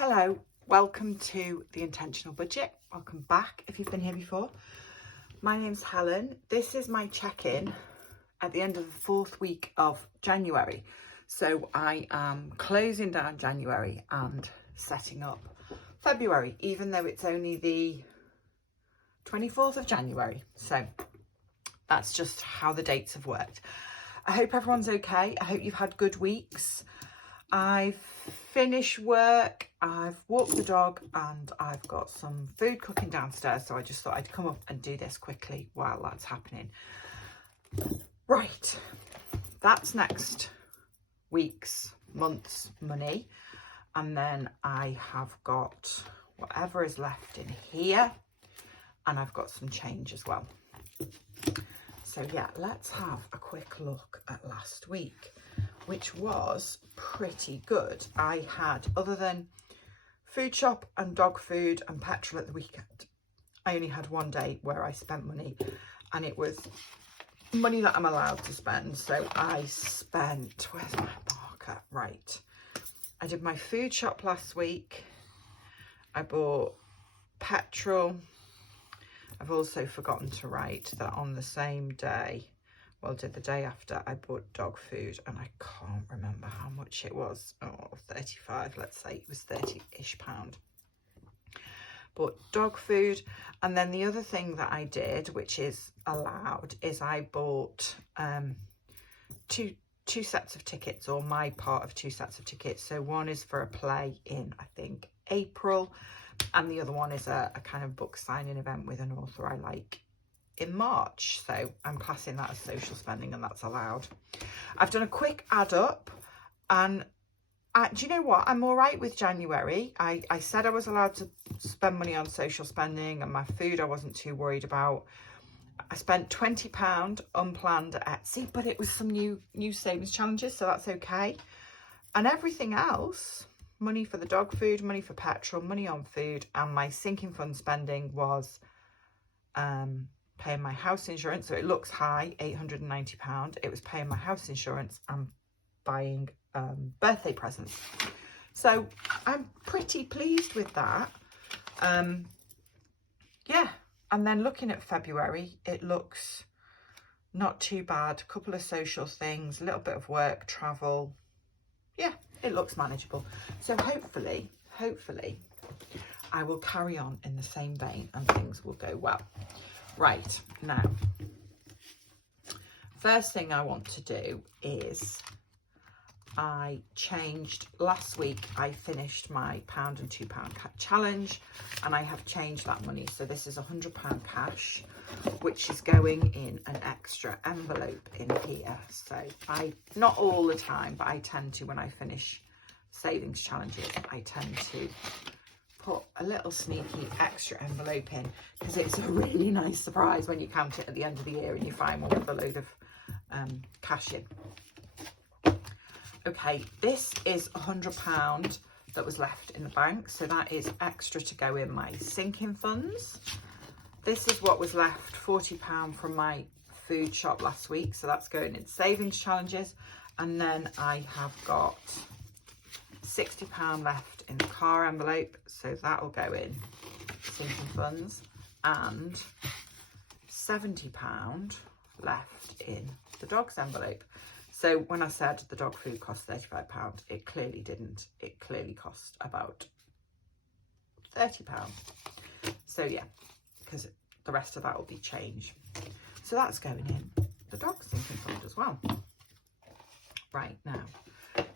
Hello, welcome to The Intentional Budget. Welcome back if you've been here before. My name's Helen. This is my check-in at the end of the 4th week of January. So I am closing down January and setting up February, even though it's only the 24th of January. So that's just how the dates have worked. I hope everyone's okay. I hope you've had good weeks. I've finished work, I've walked the dog, and I've got some food cooking downstairs, so I just thought I'd come up and do this quickly while that's happening. Right, that's next week's, month's money, and then I have got whatever is left in here, and I've got some change as well. So yeah, let's have a quick look at last week, which was pretty good. I had, other than food shop and dog food and petrol at the weekend, I only had one day where I spent money, and it was money that I'm allowed to spend. So I spent, where's my marker? Right. I did my food shop last week. I bought petrol. I've also forgotten to write that on the same day, well, the day after, I bought dog food, and I can't remember how much it was. Oh, 35, let's say it was 30-ish pound. Bought dog food, and then the other thing that I did, which is allowed, is I bought two sets of tickets, or my part of 2 sets of tickets. So one is for a play in, I think, April, and the other one is a kind of book signing event with an author I like in March. So I'm classing that as social spending, and that's allowed. I've done a quick add up, and do you know what? I'm all right with January. I said I was allowed to spend money on social spending, and my food I wasn't too worried about. I spent £20 unplanned at Etsy, but it was some new savings challenges, so that's okay. And everything else, money for the dog food, money for petrol, money on food, and my sinking fund spending was paying my house insurance. So it looks high, £890. It was paying my house insurance and buying birthday presents. So I'm pretty pleased with that. Yeah, and then looking at February, it looks not too bad. A couple of social things, a little bit of work, travel. Yeah, it looks manageable. So hopefully I will carry on in the same vein and things will go well. Right, now, first thing I want to do is I changed, last week I finished my £1 and £2 challenge, and I have changed that money. So this is £100 cash, which is going in an extra envelope in here. So not all the time, but I tend to, when I finish savings challenges, I tend to put a little sneaky extra envelope in, because it's a really nice surprise when you count it at the end of the year and you find one with a load of cash in. Okay, this is £100 that was left in the bank, so that is extra to go in my sinking funds. This is what was left, £40 from my food shop last week, so that's going in savings challenges. And then I have got £60 left in the car envelope, so that'll go in sinking funds, and £70 left in the dog's envelope. So when I said the dog food cost £35, it clearly didn't. It clearly cost about £30. So yeah, because the rest of that will be change. So that's going in the dog sinking fund as well. Right, now,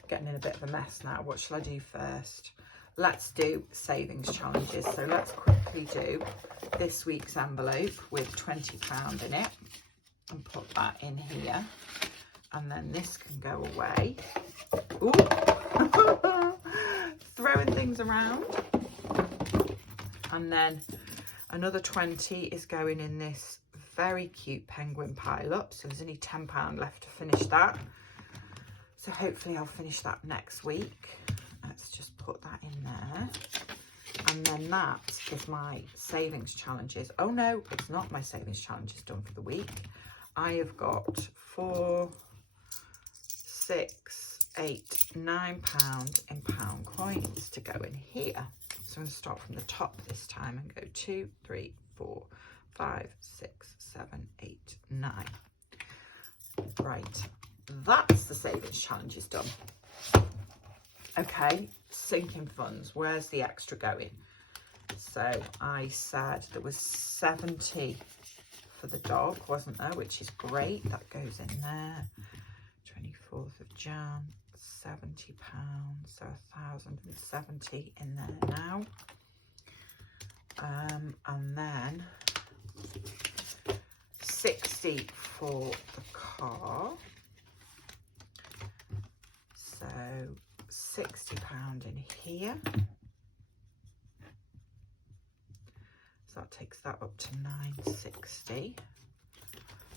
getting in a bit of a mess now. What shall I do first? Let's do savings challenges. So let's quickly do this week's envelope with £20 in it and put that in here. And then this can go away. Ooh. Throwing things around. And then another 20 is going in this very cute penguin pile up. So there's only £10 left to finish that. So hopefully I'll finish that next week. Let's just put that in there. And then that is my savings challenges. Oh no, it's not my savings challenges done for the week. I have got 4, 6, £8, £9 in pound coin. coins to go in here. So I'm going to start from the top this time and go 2, 3, 4, 5, 6, 7, 8, 9. Right, that's the savings challenge is done. Okay, sinking funds, where's the extra going? So I said there was 70 for the dog, wasn't there, which is great. That goes in there. 24th of Jan, £70, so 1,070 in there now. And then 60 for the car, so £60 in here. So that takes that up to 960,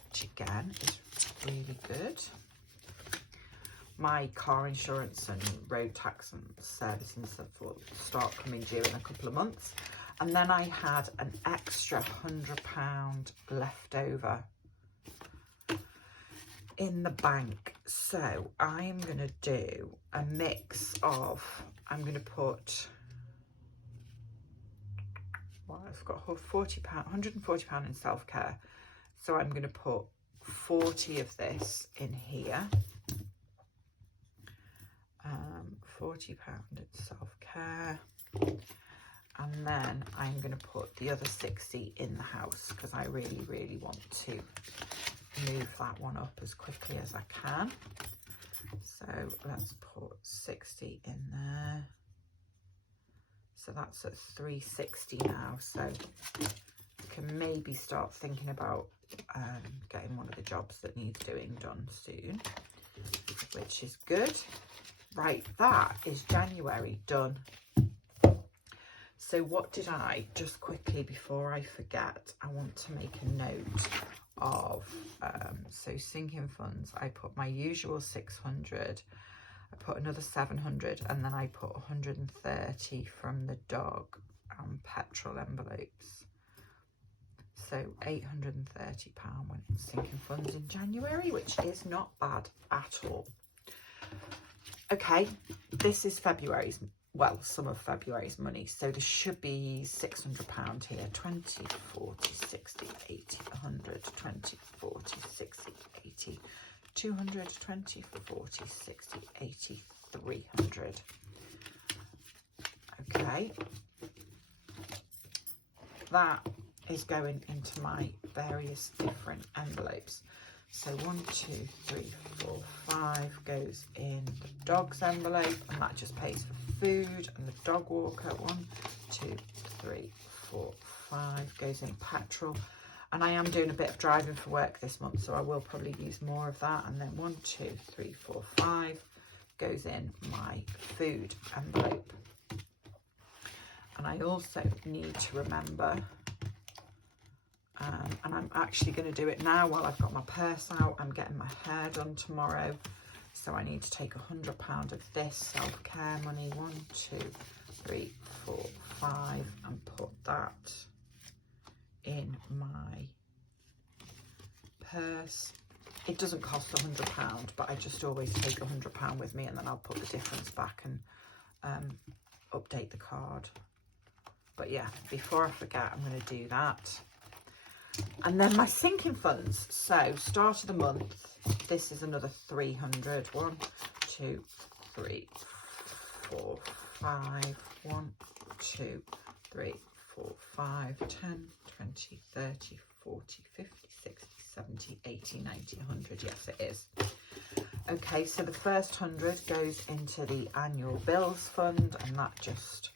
which again is really good. My car insurance and road tax and service and stuff will start coming due in a couple of months. And then I had an extra £100 left over in the bank. So I'm going to do a mix of, I'm going to put, well, I've got £40, £140 in self-care. So I'm going to put 40 of this in here. £40 in self-care, and then I'm going to put the other 60 in the house because I really want to move that one up as quickly as I can. So let's put 60 in there. So that's at 360 now, so I can maybe start thinking about getting one of the jobs that needs doing done soon, which is good. Right, that is January done. So what did I, just quickly before I forget, I want to make a note of, so sinking funds, I put my usual 600, I put another 700, and then I put 130 from the dog and petrol envelopes. So £830 went in sinking funds in January, which is not bad at all. Okay, this is February's, well, some of February's money. So there should be £600 here. 20, 40, 60, 80, 100, 20, 40, 60, 80, 200, 20, 40, 60, 80, 300. Okay. That is going into my various different envelopes. So 1, 2, 3, 4, 5 goes in the dog's envelope, and that just pays for food and the dog walker. 1, 2, 3, 4, 5 goes in petrol. And I am doing a bit of driving for work this month, so I will probably use more of that. And then 1, 2, 3, 4, 5 goes in my food envelope. And I also need to remember, and I'm actually going to do it now while I've got my purse out. I'm getting my hair done tomorrow, so I need to take £100 of this self-care money. 1, 2, 3, 4, 5, and put that in my purse. It doesn't cost £100, but I just always take £100 with me, and then I'll put the difference back and update the card. But yeah, before I forget, I'm going to do that. And then my sinking funds. So start of the month, this is another 300. 1, 2, 3, 4, 5. 1, 2, 3, 4, 5, 10, 20, 30, 40, 50, 60, 70, 80, 90, 100. Yes, it is. Okay, so the first 100 goes into the annual bills fund, and that just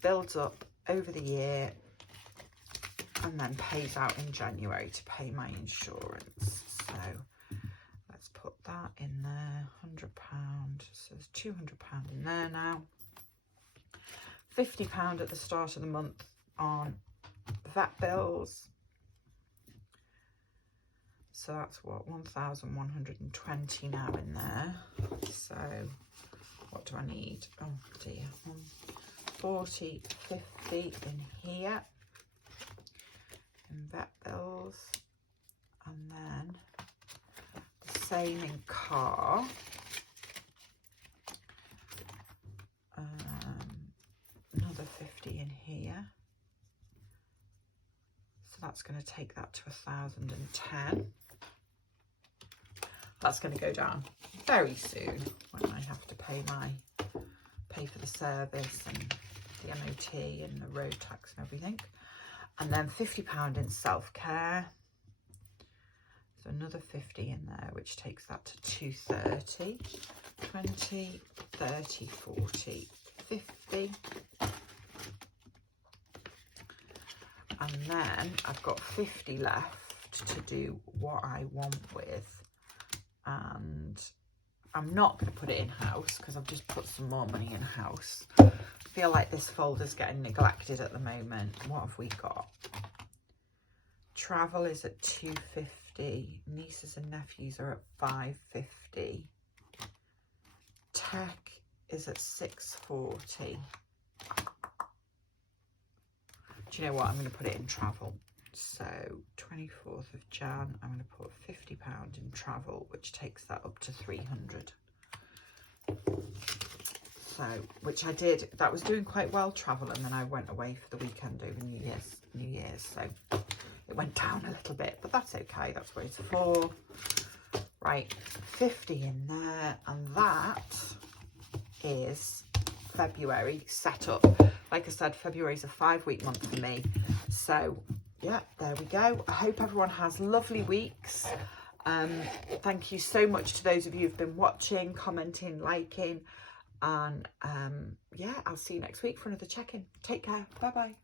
builds up over the year and then pays out in January to pay my insurance. So let's put that in there. £100, so there's £200 in there now. £50 at the start of the month on vet bills. So that's what, 1,120 now in there. So what do I need? Oh dear, 40, 50 in here in vet bills, and then the same in car. 50 in here. So that's going to take that to 1,010. That's going to go down very soon when I have to pay for the service and the MOT and the road tax and everything. And then £50 in self-care. So another 50 in there, which takes that to 230. 20, 30, 40, 50. And then I've got 50 left to do what I want with. And I'm not going to put it in house because I've just put some more money in house. I feel like this folder's getting neglected at the moment. What have we got? Travel is at 250. Nieces and nephews are at 550. Tech is at 640. Do you know what? I'm going to put it in travel. So 24th of Jan, I'm going to put £50 in travel, which takes that up to 300. So, which I did, that was doing quite well, travel, and then I went away for the weekend over New Year's, so it went down a little bit, but that's okay, that's what it's for. Right, 50 in there, and that is February set up. Like I said, February's a 5-week month for me, so yeah, there we go. I hope everyone has lovely weeks. Thank you so much to those of you who've been watching, commenting, liking, and yeah, I'll see you next week for another check-in. Take care. Bye bye.